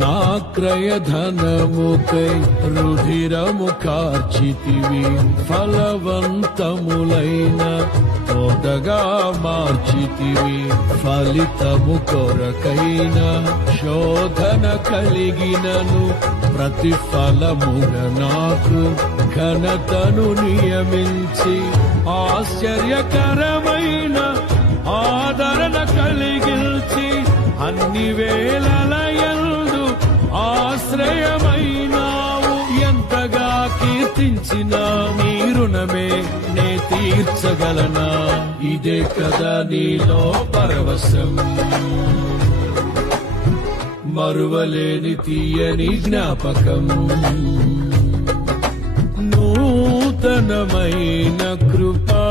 నా క్రయధనముకై రుధిరము కార్చితివి, ఫలవంతములైన తోటగా మార్చితివి. ఫలితము కొరకైన శోధన కలిగినను ప్రతిఫలముగా నాకు ఘనతను నియమించి, ఆశ్చర్యకరమైన ఆదరణ కలిగిల్చి, అన్ని వేళలయందు ఆశ్రయమైనావు. ఎంతగా కీర్తించిన నీ రుణమే నే తీర్చగలనా? ఇదే కదా నీలో పరవశం, మరువలేని తీయని జ్ఞాపకం. నూతనమైన కృపా